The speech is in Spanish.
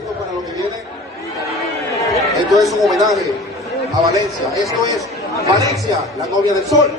listo para lo que viene. Esto es un homenaje a Valencia. Esto es Valencia, la novia del sol.